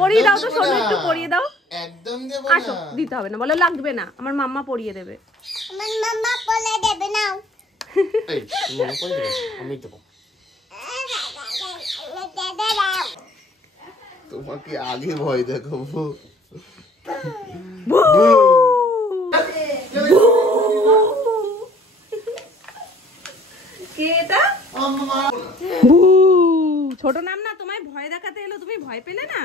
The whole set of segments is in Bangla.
পরিয়ে দাও তো, সোনু একটু পরিয়ে দাও। একদম দেব না। আসো, দিতে হবে না, বলো লাগবে না, আমার মাম্মা পরিয়ে দেবে। আমার মাম্মা বলে দেবে নাও। এই মাম্মা পরিয়ে দেবে, আমি দেব। তোমাকে আগে ভয় দেখাবো। কে এটা? ছোট নাম না, তোমায় ভয় দেখাতে এলো, তুমি ভয় পেলে না?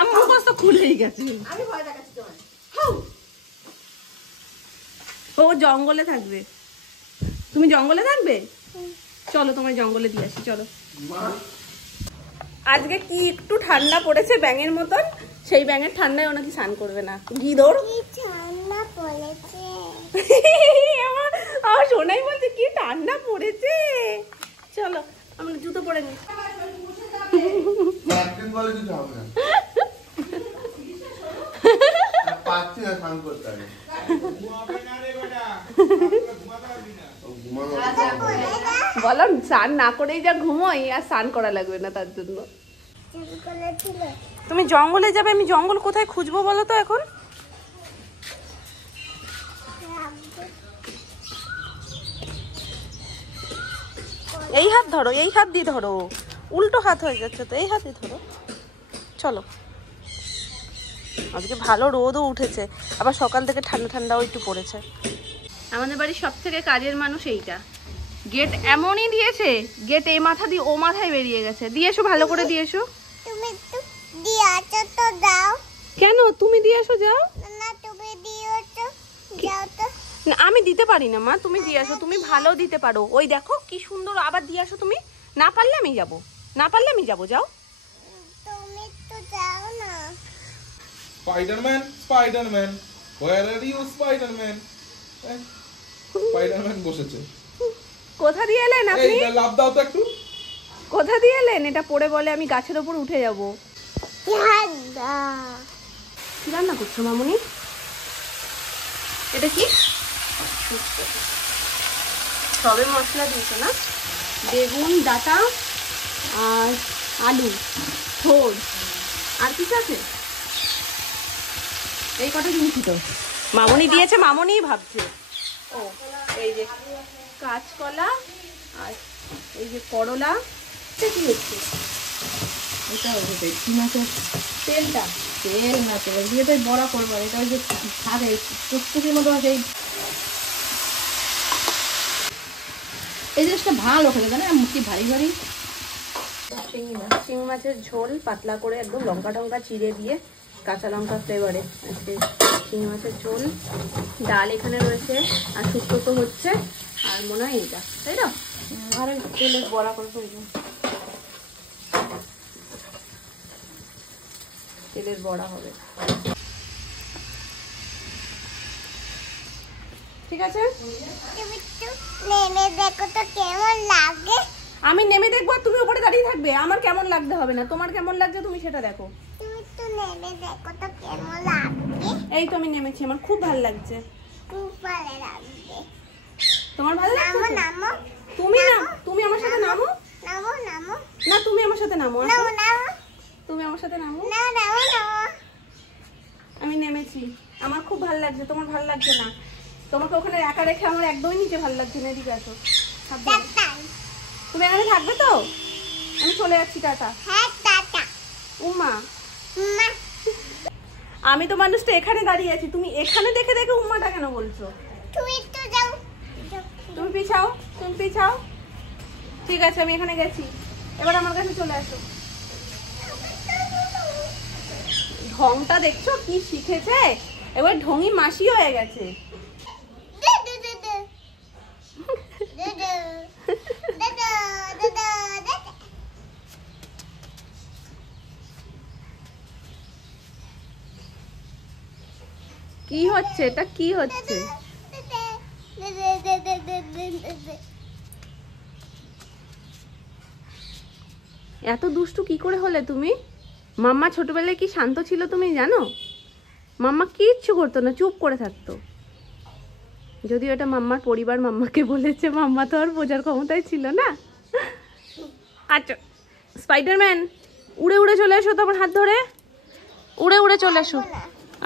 আমার মুখস্থ খুলেই গেছে। আমি ভয় দেখাচ্ছি তোমায়। ও জঙ্গলে থাকবে, তুমি জঙ্গলে থাকবে, চলো তোমায় জঙ্গলে দিয়ে আসি, চলো। আজকে কি একটু ঠান্ডা পড়েছে ব্যাঙের মতন, সেই ব্যাঙের ঠান্ডায় ও নাকি স্নান করবে না। গিদর কি ঠান্ডা পড়েছে। আমার সোনাই বলছে কি ঠান্ডা পড়েছে, চলো আমরা জুতো পরে নি। একদিন বলে দিতে হবে না, পাচ্ছি না স্নান করতে আগে। বলো স্নান না করেই যা ঘুমোই, আর স্নান করা লাগবে না তার জন্য। তুমি জঙ্গলে যাবে, আমি জঙ্গল কোথায় খুঁজবো বলো তো এখন? এই হাত ধরো, এই হাত দিয়ে ধরো, উল্টো হাত হয়ে যাচ্ছে তো, এই হাত দিয়ে ধরো, চলো। আজকে ভালো রোদও উঠেছে, আবার সকাল থেকে ঠান্ডা ঠান্ডাও একটু পড়েছে। আমাদের বাড়ির সব থেকে কাজের মানুষ এইটা, গেট এমনই দিয়েছে, গেট এই মাথা দিয়ে ও মাথায় বেরিয়ে গেছে। দিয়ে এসো, ভালো করে দিয়ে এসো। তুমি তো দিয়াছো তো দাও। কেন তুমি দিয়ে এসো, যাও না তুমি দিওছো, যাও তো। না আমি দিতে পারি না মা, তুমি দিয়ে আসো, তুমি ভালো দিতে পারো। ওই দেখো কি সুন্দর, আবার দিয়ে আসো তুমি। না পারলে আমি যাবো, না পারলে আমি যাবো, যাও। তুমি তো যাও না। Spider-Man, Spider-Man, where are you, Spider-Man? Spider-Man বসেছে। কোথা দিয়ে এলেন আপনি? এই লাভ দাও তো একটু। কোথা দিয়ে এলেন? এটা পড়ে বলে আমি গাছের ওপর উঠে যাব। দাদা কি রান্না করছো মামুনি? এটা কি? সবে মশলা দিয়েছো না? বেগুন ডাটা আর আলু, ঝোল, আর কিছু আছে? এই কটা জিনিসই তো মামুনি দিয়েছে, মামুনিই ভাবছে। ও এই যে কাঁচকলা আর এই যে করলা, কি হচ্ছে? এটা ভেটকি মাছের তেলটা, তেল না, তেল দিয়ে তো বড়া করবো। এটা ওই যে থাকে টুকটুকির মতো সেই, এই জিনিসটা ভালো খেতে, জানে মুখি ভারী ভারী। শিং মাছের ঝোল পাতলা করে একদম লঙ্কা টঙ্কা চিড়ে দিয়ে, কাঁচা লঙ্কা ফ্লেভারে আজকে শিং মাছের ঝোল। ডাল এখানে রয়েছে, আর শুক্তো তো হচ্ছে, আর মনে হয় এইটা, তাই না? আর তেলের বড়া করে প্রয়োজন, তেলের বড়া হবে। ঠিক আছে, তুমি তো নেমে দেখো তো কেমন লাগে। আমি নেমে দেখবো, তুমি উপরে দাঁড়িয়ে থাকবে। আমার কেমন লাগতে হবে না, তোমার কেমন লাগছে তুমি সেটা দেখো। তুমি তো নেমে দেখো তো কেমন লাগে। এই তো আমি নেমেছি, আমার খুব ভালো লাগছে। খুব ভালো লাগবে। তোমার ভালো লাগছে নামো তো? নামো তুমি না, তুমি আমার সাথে নামো নামো নামো না, তুমি আমার সাথে নামো, আসো। নামো নামো তুমি আমার সাথে নামো। না নামো নামো। আমি নেমেছি, আমার খুব ভালো লাগছে, তোমার ভালো লাগছে না। তোমাকে ওখানে একা রেখে আমার একদমই নিচে ভালো লাগছে না। এদিকে আসো, সাবধানে। টাটা। তুমি এখানে থাকবে তো? আমি চলে যাচ্ছি, টাটা। হ্যাঁ টাটা। উম্মা, মা আমি তো মানুষটা এখানে দাঁড়িয়ে আছি, তুমি এখানে দেখে দেখে উম্মাটা কেন বলছো? তুমি তো যাও। তুমি পিছাও, তুমি পিছাও। ঠিক আছে আমি এখানে গেছি, এবার আমার কাছে চলে আসো। ঢংটা দেখছো কি শিখেছে, এবার ঢঙি মাসি হয়ে গেছে। দে দে দে দে দে দে দে দে দে। কি হচ্ছে এটা, কি হচ্ছে? এত দুষ্টু কি করে হলে তুমি? মাম্মা ছোটবেলায় কি শান্ত ছিল তুমি জানো? মাম্মা কিচ্ছু করতো না, চুপ করে থাকতো। যদিও এটা মাম্মার পরিবার মাম্মাকে বলেছে, মাম্মা তো আর বোঝার ক্ষমতায় ছিল না। আচ্ছা স্পাইডারম্যান উড়ে উড়ে চলে এসো তোমার হাত ধরে, উড়ে উড়ে চলে এসো।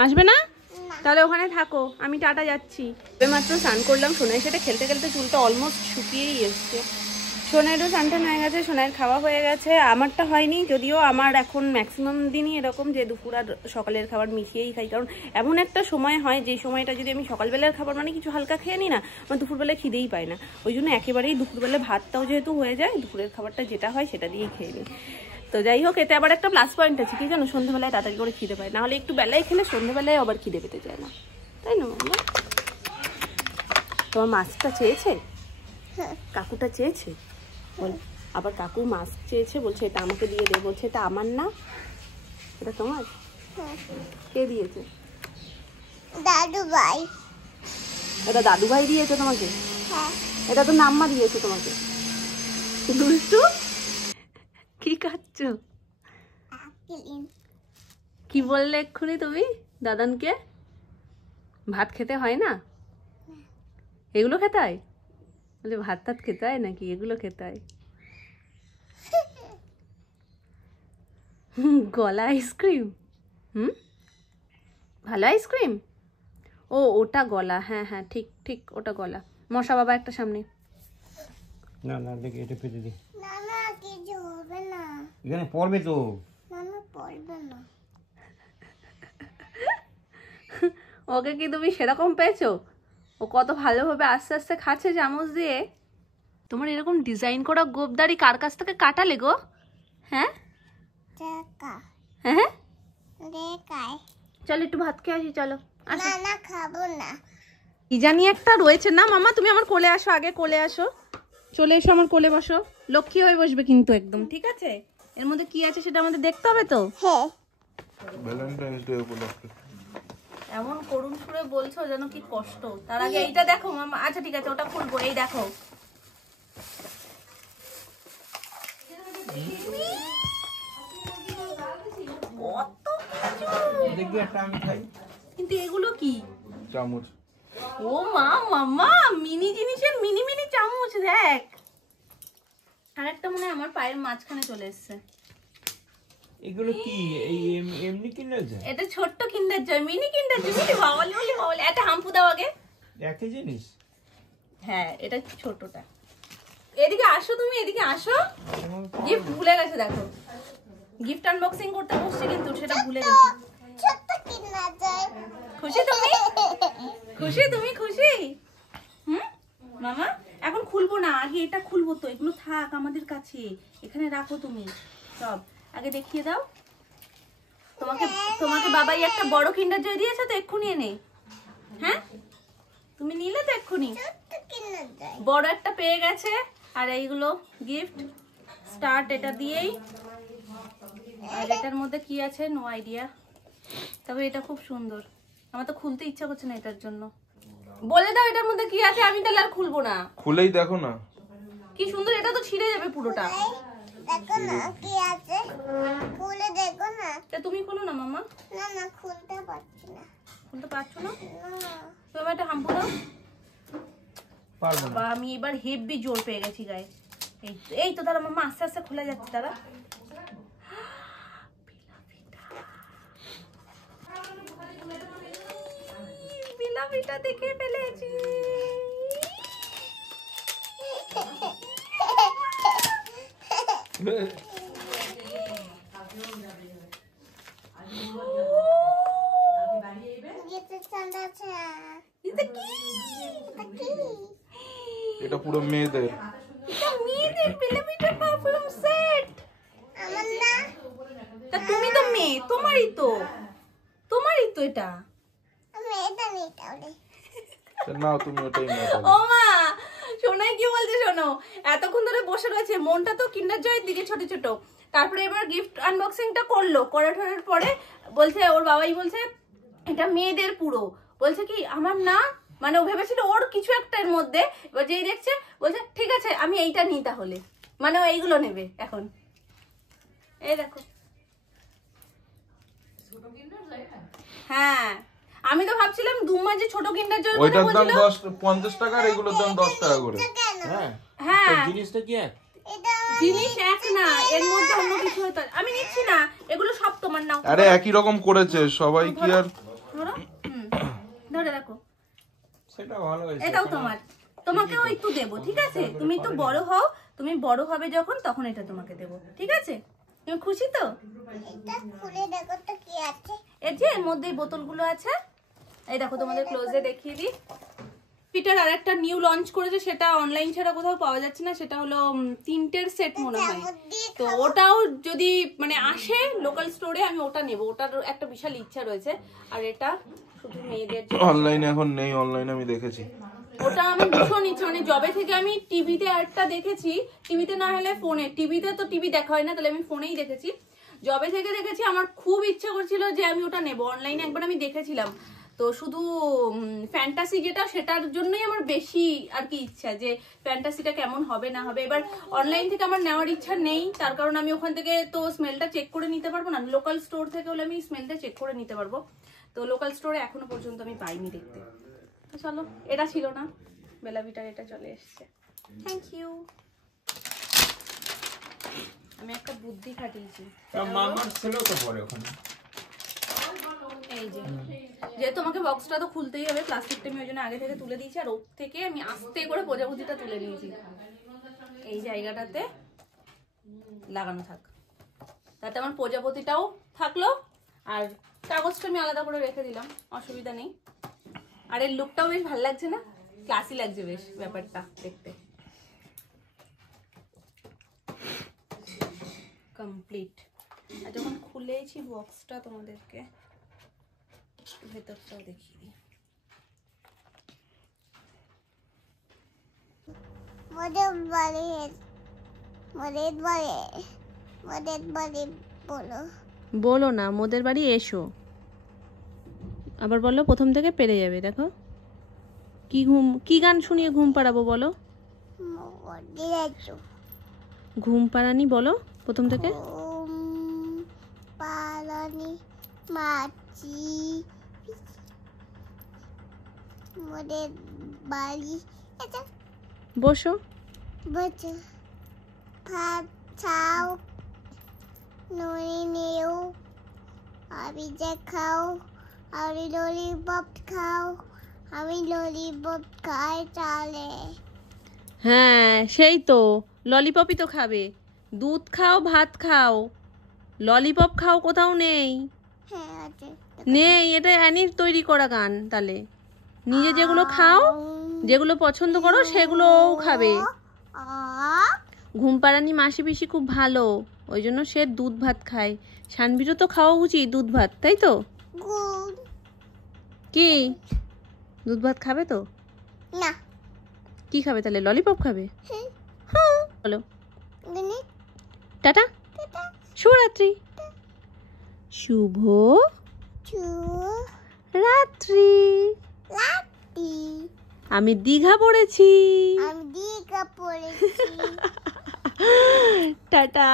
আসবে না? তাহলে ওখানে থাকো, আমি টাটা যাচ্ছি। মাত্র স্নান করলাম, সোনাই সেটা খেলতে খেলতে চুলটা অলমোস্ট শুকিয়েই এসছে। সোনাইরও স্নান টান হয়ে গেছে, সোনাইয়ের খাওয়া হয়ে গেছে, আমারটা হয়নি। যদিও আমার এখন ম্যাক্সিমাম দিনই এরকম যে দুপুর আর সকালের খাবার মিশিয়েই খাই, কারণ এমন একটা সময় হয় যে সময়টা যদি আমি সকালবেলার খাবার মানে কিছু হালকা খেয়ে নিই না, আমার দুপুরবেলায় খিদেই পায় না। ওই জন্য একেবারেই দুপুরবেলা ভাতটাও যেহেতু হয়ে যায়, দুপুরের খাবারটা যেটা হয় সেটা দিয়েই খেয়ে নিই। তো যাই হোক, এতে আবার একটা প্লাস পয়েন্ট আছে কি জানো, সন্ধ্যাবেলায় তাড়াতাড়ি করে খিদে পায়, নাহলে একটু বেলায় খেলে সন্ধ্যাবেলায় আবার খিদে পেতে যায় না, তাই না মাম্মা? তোমার মাছটা চেয়েছে, কাকুটা চেয়েছে, বল। আবার কাকু মাছ চেয়েছে, বলছে এটা আমাকে দিয়ে দে, বলছে এটা আমার না, এটা তোমার। কে দিয়েছে? দাদু ভাই। এটা দাদু ভাই দিয়েছে তোমাকে? হ্যাঁ। এটা তো নাম্মা দিয়েছে তোমাকে। দুষ্টু, কি খাচ্ছ? কি বললে এক্ষুনি তুমি দাদানকে? ভাত খেতে হয় না, এগুলো খেতে হয়? বলে ভাত টাত খেতে হয় নাকি, এগুলো খেতে হয়? গলা আইসক্রিম, ভালো আইসক্রিম। ও ওটা গলা, হ্যাঁ হ্যাঁ ঠিক ঠিক, ওটা গলা। মশা বাবা একটা সামনে। না না দেখে এটা পেতে দি। না না কিছু হবে না। এখানে পড়বে তো। না না পড়বে না। ওকে কি তুমি সেরকম পেয়েছো? ও কত ভালোভাবে আস্তে আস্তে খাচ্ছে চামচ দিয়ে। তোমার এরকম ডিজাইন করা গোপদারি কার কাছ থেকে কাটালে গো? হ্যাঁ টাকা হ্যাঁ, দেখায়। চলো একটু ভাত খেয়ে আসি, চলো। না না খাবো না। কি জানি একটা রয়েছে না মামা, তুমি আমার কোলে আসো, আগে কোলে আসো, চলে এসো আমার কোলে বসো, লক্ষ্মী হয়ে বসবে কিন্তু একদম, ঠিক আছে? এর মধ্যে কি আছে সেটা আমাদের দেখতে হবে তো। হ্যাঁ। ভ্যালেন্টাইন্স ডে উপলক্ষে এমন করুণ সুরে বলছো যেন কি কষ্ট। তার আগে এইটা দেখো মামা। আচ্ছা ঠিক আছে, ওটা খুলবো। এই দেখো, কত কিছু। দেখি একটা আমি খাই। কিন্তু এগুলো কি? চামচ। ও মা, মাম্মা মিনি জিনিসের মিনি মিনি চামচ দেখ। আর একটা মনে হয় আমার পায়ের মাঝখানে চলে এসছে। এগুলো কি এই এমনি কিন্ডার জয়? এটা ছোট্ট কিন্ডার জয়, মিনি কিন্ডার জয়। বলি বাবালি বলি বাবালি, একটা হাম্পু দাও আগে। একই জিনিস। হ্যাঁ এটা ছোটটা। এদিকে আসো, তুমি এদিকে আসো। গিফট ভুলে গেছে দেখো, গিফট আনবক্সিং করতে বসছে কিন্তু সেটা ভুলে গেছে। ছোট্ট কিনা যায়। খুশি তুমি? খুশি তুমি? খুশি? মামা এখন খুলবো না, আগে এটা খুলবো তো। এগুলো থাক আমাদের কাছে, এখানে রাখো তুমি সব। আগে দেখিয়ে দাও। তোমাকে বাবাই একটা বড় কিন্ডার জয় দিয়েছে তো, এক্ষুনি এনে। হ্যাঁ তুমি নিলে তো এক্ষুনি। ছোট্ট কিনা যায়। বড় একটা পেয়ে গেছে। আর এইগুলো গিফট স্টার্ট এটা দিয়েই। আর এটার মধ্যে কি আছে নো আইডিয়া, তবে এটা খুব সুন্দর। আমার তো খুলতে ইচ্ছা করছে না এটার জন্য। বলে দাও এটার মধ্যে কি আছে, আমি তাহলে আর খুলবো না। খুলেই দেখো না কি সুন্দর, এটা তো ছিঁড়ে যাবে পুরোটা। দেখো না কি আছে, খুলে দেখো না। তা তুমি খোলো না মামা। না না খুলতে পারছি না। খুলতে পারছো না? না। তুমি একটা হাম্পু দাও। পারবো না। বাবা আমি এবার হেভি জোর পেয়ে গেছি গায়ে। এই তো তারা মামা আস্তে আস্তে খোলা যাচ্ছে। তারা বিলাপিটা দেখে ফেলেছি। যেতে ঠান্ডা আছে। এটা কি? এটা পুরো মেয়েদের। এটা মেয়েদের বিলাপিটা পারফিউম সেট। আমার না। তা তুমি তো মেয়ে, তোমারই তো এটা। আমি এটা নিই তাহলে। নাও তুমি ওটাই নাও ও মা, শোনাই কি বলছে শোনো। এতক্ষণ ধরে বসে রয়েছে, মনটা তো কিন্ডার জয়ের দিকে ছোট ছোট। তারপরে এবার গিফট আনবক্সিংটা করলো, করার পরে বলছে ওর বাবাই বলছে এটা মেয়েদের পুরো। বলছে কি আমার না, মানে ও ভেবেছিল ওর কিছু একটা এর মধ্যে। এবার যেই দেখছে বলছে ঠিক আছে আমি এইটা নিই তাহলে, মানে ও এইগুলো নেবে এখন। এই দেখো। হ্যাঁ আমি তো ভাবছিলাম দুমা যে ছোট কিন্ডার জয় ওইটার দাম 50 টাকা আর এগুলোর দাম 10 টাকা করে। কেন? হ্যাঁ হ্যাঁ জিনিসটা কি এক? এটা জিনিস এক না, এর মধ্যে অন্য কিছু হতে পারে। আমি নিচ্ছি না, এগুলো সব তোমার নাও। আরে একই রকম করেছে সবাই কি আর ধরো, ধরে রাখো। সেটা ভালো হয়েছে। এটাও তোমার, তোমাকেও একটু দেবো, ঠিক আছে? তুমি একটু বড় হও, তুমি বড় হবে যখন তখন এটা তোমাকে দেবো, ঠিক আছে? তুমি খুশি তো? এটা খুলে দেখো তো কি আছে। এর যে এর মধ্যে এই বোতলগুলো আছে, এই দেখো তোমাদের ক্লোজে দেখিয়ে দিই। পিটার আর একটা নিউ লঞ্চ করেছে, সেটা অনলাইন ছাড়া কোথাও পাওয়া যাচ্ছে না, সেটা হলো 3টের সেট মনে হয়। তো ওটাও যদি মানে আসে লোকাল স্টোরে, আমি ওটা নেবো, ওটার একটা বিশাল ইচ্ছা রয়েছে। আর এটা শুধু মেয়েদের জন্য। অনলাইনে এখন নেই, অনলাইনে আমি দেখেছি। ওটা আমি ভীষণ ইচ্ছা, মানে জবে থেকে আমি টিভিতে একটা দেখেছি, টিভিতে না হলে ফোনে, টিভিতে তো টিভি দেখা হয় না, তাহলে আমি ফোনেই দেখেছি। জবে থেকে দেখেছি, আমার খুব ইচ্ছা করছিল যে আমি ওটা নেব। অনলাইনে একবার আমি দেখেছিলাম, তো শুধু ফ্যান্টাসি যেটা, সেটার জন্যই আমার বেশি আর কি ইচ্ছা, যে ফ্যান্টাসিটা কেমন হবে না হবে। এবার অনলাইন থেকে আমার নেওয়ার ইচ্ছা নেই, তার কারণ আমি ওখান থেকে তো স্মেলটা চেক করে নিতে পারবো না। লোকাল স্টোর থেকে হলে আমি স্মেলটা চেক করে নিতে পারবো, তো লোকাল স্টোরে এখনো পর্যন্ত আমি পাইনি দেখতে। তো চলো, এটা ছিল না, বেলাভিটার এটা চলে এসছে। Thank you. আমি একটা বুদ্ধি খাটিয়েছি। মামার ছেলেও তো পরে ওখানে। এই যে যেহেতু আমাকে বক্সটা তো খুলতেই হবে, প্লাস্টিকটা আমি ওই জন্য আগে থেকে তুলে দিয়েছি, আর ওর থেকে আমি আস্তে করে প্রজাপতিটা তুলে নিয়েছি। এই জায়গাটাতে লাগানো থাক, তাতে আমার প্রজাপতিটাও থাকলো, আর কাগজটা আমি আলাদা করে রেখে দিলাম, অসুবিধা নেই। আর এর লুকটাও বেশ ভালো লাগছে না? ক্লাসি লাগছে বেশ ব্যাপারটা দেখতে। কমপ্লিট। আর যখন খুলেছি বক্সটা তোমাদেরকে ভেতরটাও দেখিয়ে দিই। মোদের বাড়ি মোদের বাড়ি মোদের বাড়ি বলো। বলো না, মোদের বাড়ি এসো। আবার বলো, প্রথম থেকে পেরে যাবে। দেখো কি গান শুনিয়ে ঘুম পাড়াবো বলো? মোদের এসো। ঘুম পাড়ানি বলো প্রথম থেকে। পালানি মাছি মোদের বাড়ি এটা বসো। বসো। ভাত খাও, নুনি নেও, আমি যে খাও, আমি ললিপপ খাও, আমি ললিপপ খাই তাহলে। হ্যাঁ সেই তো, ললিপপই তো খাবে। দুধ খাও, ভাত খাও, ললিপপ খাও কোথাও নেই। হ্যাঁ আছে। নেই, এটা অ্যানির তৈরি করা গান। তাহলে নিজে যেগুলো খাও, যেগুলো পছন্দ করো সেগুলোও খাবে। ঘুম পাড়ানি মাসি পিসি খুব ভালো, ওই জন্য সে দুধ ভাত খায়। শানবিরও তো খাওয়া উচিত দুধ ভাত, তাই তো? কি দুধ ভাত খাবে তো? না। কি খাবে তাহলে? ললিপপ খাবে? হ্যাঁ বলো টাটা, শুভরাত্রি, শুভ রাত্রি। আমি দীঘা পড়েছি। আমি দীঘা পড়েছি। টাটা।